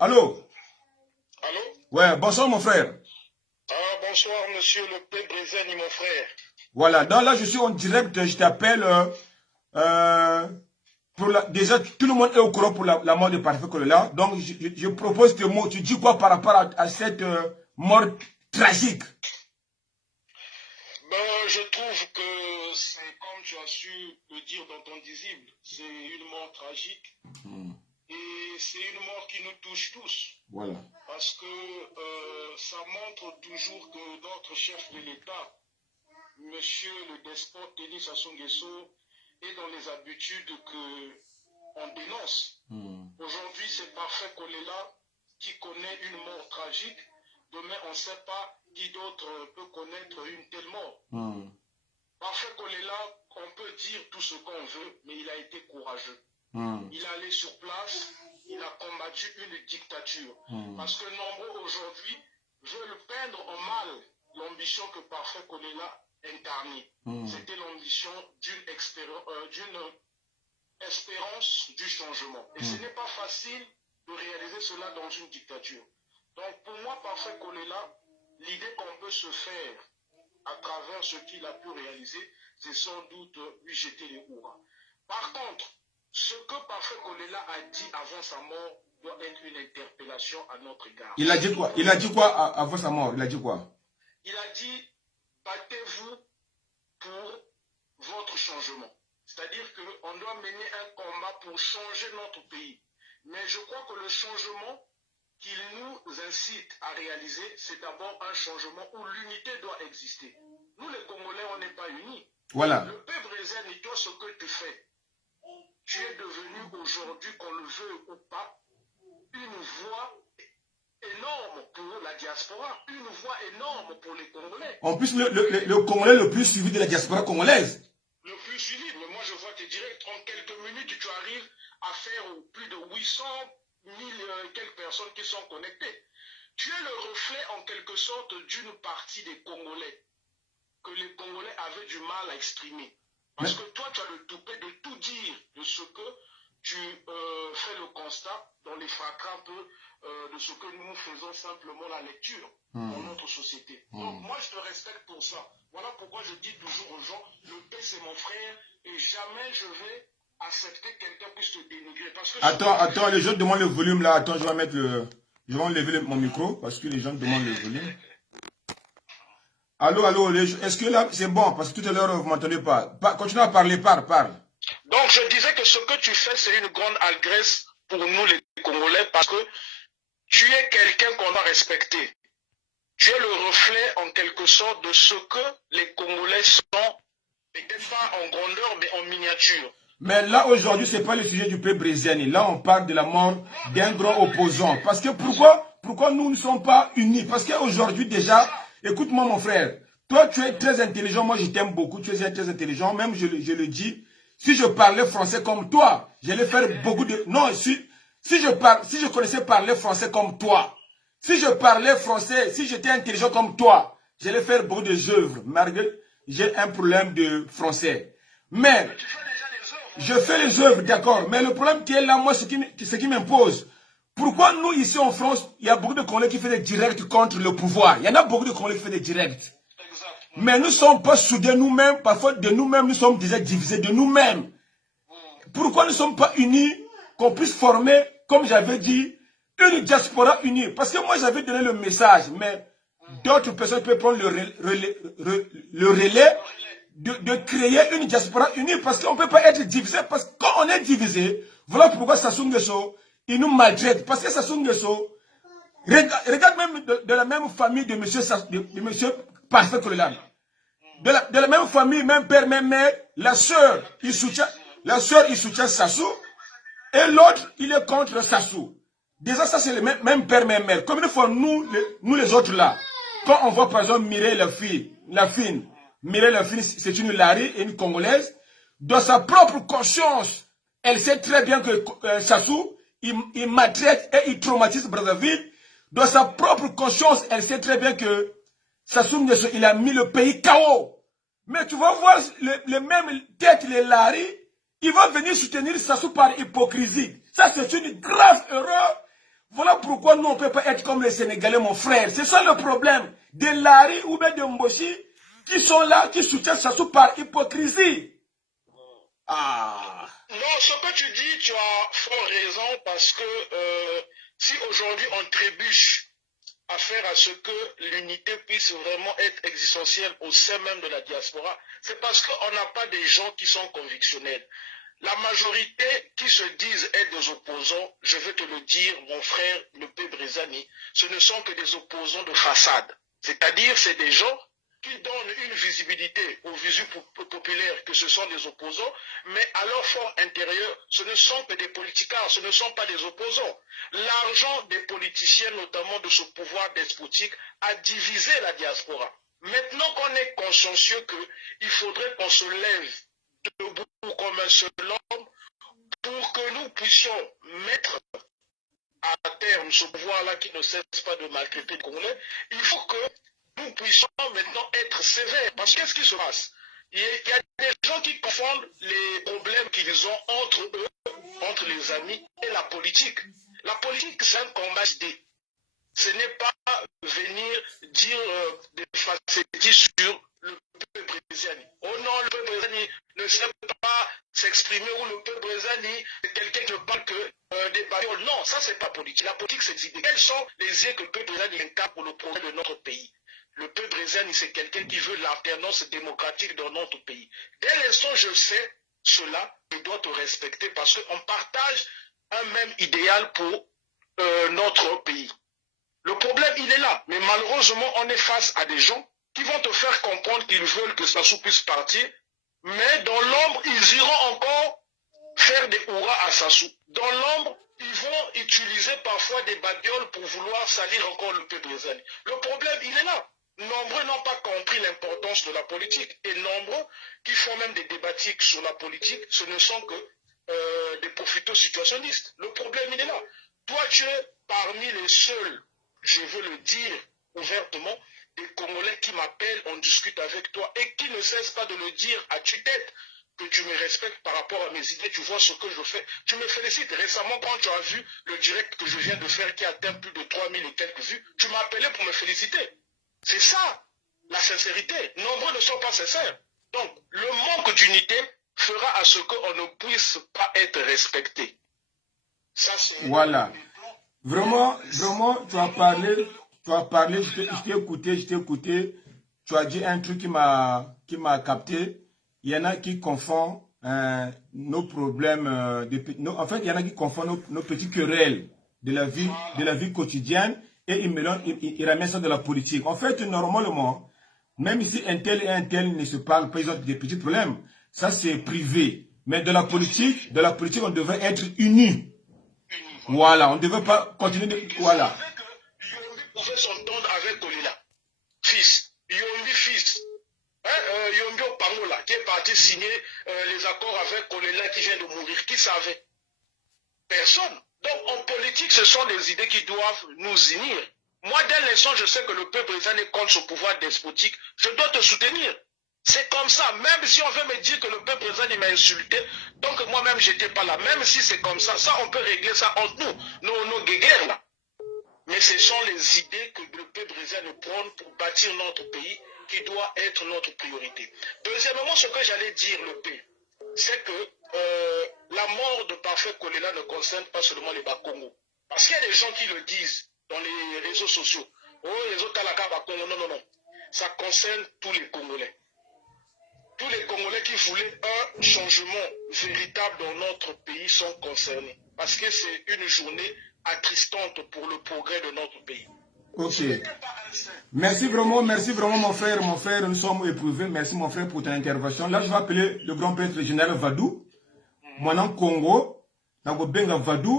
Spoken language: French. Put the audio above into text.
Allô? Allô? Ouais, bonsoir mon frère. Ah, bonsoir, monsieur le P. Brézani, mon frère. Voilà, donc là je suis en direct, je t'appelle. Déjà, tout le monde est au courant pour la mort de Parfait Kolela. Donc je propose tes mots. Tu dis quoi par rapport à cette mort tragique? Ben, je trouve que c'est comme tu as su le dire dans ton visible, c'est une mort tragique et c'est une mort qui nous touche tous. Voilà. Parce que ça montre toujours que notre chef de l'État, monsieur le despote Denis Sassou Nguesso, est dans les habitudes qu'on dénonce. Aujourd'hui, c'est Parfait Kolela qui connaît une mort tragique. Demain, on ne sait pas qui d'autre peut connaître une telle mort. Parfait Kolela, on peut dire tout ce qu'on veut, mais il a été courageux. Il est allé sur place, il a combattu une dictature. Parce que nombreux aujourd'hui veulent peindre en mal l'ambition que Parfait Kolela incarnait. C'était l'ambition d'une espérance du changement. Et ce n'est pas facile de réaliser cela dans une dictature. Donc pour moi, Parfait Kolela, l'idée qu'on peut se faire à travers ce qu'il a pu réaliser, c'est sans doute lui jeter les hurrahs. Par contre, ce que Parfait Kolela a dit avant sa mort doit être une interpellation à notre égard. Il a dit quoi? Il a dit quoi avant sa mort? Il a dit quoi? Il a dit, battez-vous pour votre changement. C'est-à-dire qu'on doit mener un combat pour changer notre pays. Mais je crois que le changement qu'il nous incite à réaliser, c'est d'abord un changement où l'unité doit exister. Nous, les Congolais, on n'est pas unis. Voilà. Le peuple Brézani, toi, ce que tu fais, tu es devenu aujourd'hui, qu'on le veut ou pas, une voix énorme pour la diaspora, une voix énorme pour les Congolais. En plus, le Congolais le plus suivi de la diaspora congolaise. Le plus suivi, mais moi je vois tes directs, en quelques minutes, tu arrives à faire plus de 800 000 quelques personnes qui sont connectées. Tu es le reflet en quelque sorte d'une partie des Congolais que les Congolais avaient du mal à exprimer. Parce que toi, tu as le toupet de tout dire de ce que tu fais le constat dans les fracas un peu de ce que nous faisons simplement la lecture dans notre société. Donc moi, je te respecte pour ça. Voilà pourquoi je dis toujours aux gens, le paix c'est mon frère et jamais je vais accepter que quelqu'un puisse te dénigrer. Parce que Attends, les gens demandent le volume là. Attends, je vais mettre je vais enlever mon micro parce que les gens demandent le volume. Allô, est-ce que là c'est bon? Parce que tout à l'heure vous ne m'entendez pas. Continue à parler, parle. Donc je disais que ce que tu fais c'est une grande algresse pour nous les Congolais parce que tu es quelqu'un qu'on doit respecter. Tu es le reflet en quelque sorte de ce que les Congolais sont, peut-être pas en grandeur mais en miniature. Mais là aujourd'hui c'est pas le sujet du peuple brésilien. Là on parle de la mort d'un grand opposant. Parce que pourquoi nous ne sommes pas unis? Parce qu'aujourd'hui déjà, écoute-moi mon frère, toi tu es très intelligent, moi je t'aime beaucoup, tu es très intelligent, même je le dis, si je parlais français comme toi, j'allais faire beaucoup de... Non, si je connaissais parler français comme toi, si je parlais français, si j'étais intelligent comme toi, j'allais faire beaucoup de œuvres. Malgré, j'ai un problème de français. Mais je fais les œuvres, d'accord. Mais le problème qui est là, moi, ce qui m'impose, pourquoi nous, ici en France, il y a beaucoup de Congolais qui font des directs contre le pouvoir. Il y en a beaucoup de Congolais qui font des directs. Mais nous ne sommes pas soudés nous-mêmes. Parfois, de nous-mêmes, nous sommes déjà divisés de nous-mêmes. Pourquoi nous ne sommes pas unis, qu'on puisse former, comme j'avais dit, une diaspora unie? Parce que moi, j'avais donné le message, mais d'autres personnes peuvent prendre le relais de créer une diaspora unie. Parce qu'on ne peut pas être divisé. Parce que quand on est divisé, voilà pourquoi Sassou Nguesso, il nous maltraite. Parce que Sassou Nguesso, regarde même de la même famille de monsieur Parfait Kolela. De la même famille, même père, même mère, la sœur, il soutient Sassou. Et l'autre, il est contre Sassou. Déjà, ça, c'est le même père, même mère. Comme une fois, nous les autres là, quand on voit par exemple Mireille la fine, Mireille la fine, c'est une Lari, une Congolaise, dans sa propre conscience, elle sait très bien que Sassou, il maltraite et il traumatise Brazzaville. Dans sa propre conscience, elle sait très bien que Sassou Nguesso, il a mis le pays KO. Mais tu vas voir les mêmes têtes, les Lari, ils vont venir soutenir Sassou par hypocrisie. Ça, c'est une grave erreur. Voilà pourquoi nous, on ne peut pas être comme les Sénégalais, mon frère. C'est ça le problème. Des Lari ou bien des Mboshi qui sont là, qui soutiennent Sassou par hypocrisie. Ah. Non, ce que tu dis, tu as fort raison parce que si aujourd'hui on trébuche à faire à ce que l'unité puisse vraiment être existentielle au sein même de la diaspora, c'est parce qu'on n'a pas des gens qui sont convictionnels. La majorité qui se disent être des opposants, je vais te le dire, mon frère, le P. Brezani, ce ne sont que des opposants de façade. C'est-à-dire, c'est des gens qui donnent une visibilité aux visu populaires que ce sont des opposants, mais à leur fort intérieur, ce ne sont que des politicards, ce ne sont pas des opposants. L'argent des politiciens, notamment de ce pouvoir despotique, a divisé la diaspora. Maintenant qu'on est consciencieux qu'il faudrait qu'on se lève debout comme un seul homme pour que nous puissions mettre à terme ce pouvoir-là qui ne cesse pas de maltraiter les Congolais, il faut que nous puissions maintenant être sévères. Parce qu'est-ce qui se passe? Il y a des gens qui confondent les problèmes qu'ils ont entre eux, entre les amis et la politique. La politique, c'est un combat d'idées. Ce n'est pas venir dire des facéties sur le peuple brésilien. Oh non, le peuple brésilien ne sait pas s'exprimer, ou le peuple brésilien est quelqu'un qui ne parle que des bagnoles. Non, ça c'est pas politique. La politique, c'est des idées. Quelles sont les idées que le peuple brésilien incarne pour le progrès de notre pays? Le peuple brésilien, c'est quelqu'un qui veut l'alternance démocratique dans notre pays. Dès l'instant je sais cela, je dois te respecter parce qu'on partage un même idéal pour notre pays. Le problème, il est là. Mais malheureusement, on est face à des gens qui vont te faire comprendre qu'ils veulent que Sassou puisse partir, mais dans l'ombre, ils iront encore faire des hurrahs à Sassou. Dans l'ombre, ils vont utiliser parfois des bagnoles pour vouloir salir encore le peuple brésilien. Le problème, il est là. Nombreux n'ont pas compris l'importance de la politique. Et nombreux qui font même des débatiques sur la politique, ce ne sont que des profiteurs situationnistes. Le problème, il est là. Toi, tu es parmi les seuls, je veux le dire ouvertement, des Congolais qui m'appellent, on discute avec toi et qui ne cessent pas de le dire à tue-tête que tu me respectes par rapport à mes idées, tu vois ce que je fais. Tu me félicites. Récemment, quand tu as vu le direct que je viens de faire qui atteint plus de 3000 et quelques vues, tu m'as appelé pour me féliciter. C'est ça, la sincérité. Nombreux ne sont pas sincères. Donc, le manque d'unité fera à ce qu'on ne puisse pas être respecté. Ça, c'est... Voilà. Vraiment, tu as parlé, je t'ai écouté, tu as dit un truc qui m'a capté. Il y en a qui confondent nos problèmes, en fait, il y en a qui confondent nos petits querelles de la vie quotidienne et ils ramènent ça de la politique. En fait, normalement, même si un tel et un tel ne se parlent pas, ils ont des petits problèmes. Ça, c'est privé. Mais de la politique, on devrait être unis. Voilà, on ne devait pas continuer de... Voilà. Yombi pouvait s'entendre avec Kolila, fils. Yombi, fils. Yombi Opangola, qui est parti signer les accords avec Kolila qui vient de mourir. Qui savait? Personne. Donc, en politique, ce sont des idées qui doivent nous unir. Moi, dès l'instant, je sais que le peuple brésilien est contre ce pouvoir despotique. Je dois te soutenir. C'est comme ça. Même si on veut me dire que le peuple brésilien m'a insulté, donc moi-même, je n'étais pas là. Même si c'est comme ça, ça, on peut régler ça entre nous, nos guéguerres là. Mais ce sont les idées que le peuple brésilien prend pour bâtir notre pays qui doit être notre priorité. Deuxièmement, ce que j'allais dire, le P, c'est que la mort de Parfait Kolela ne concerne pas seulement les Bakongo. Parce qu'il y a des gens qui le disent dans les réseaux sociaux. Oh, les autres Talaka Bakongo. Non, non, non. Ça concerne tous les Congolais. Tous les Congolais qui voulaient un changement véritable dans notre pays sont concernés. Parce que c'est une journée attristante pour le progrès de notre pays. Ok. Merci vraiment mon frère, nous sommes éprouvés. Merci mon frère pour ton intervention. Là, je vais appeler le grand prêtre général Vadou. Moi, Congo, Nago Benga Vadou.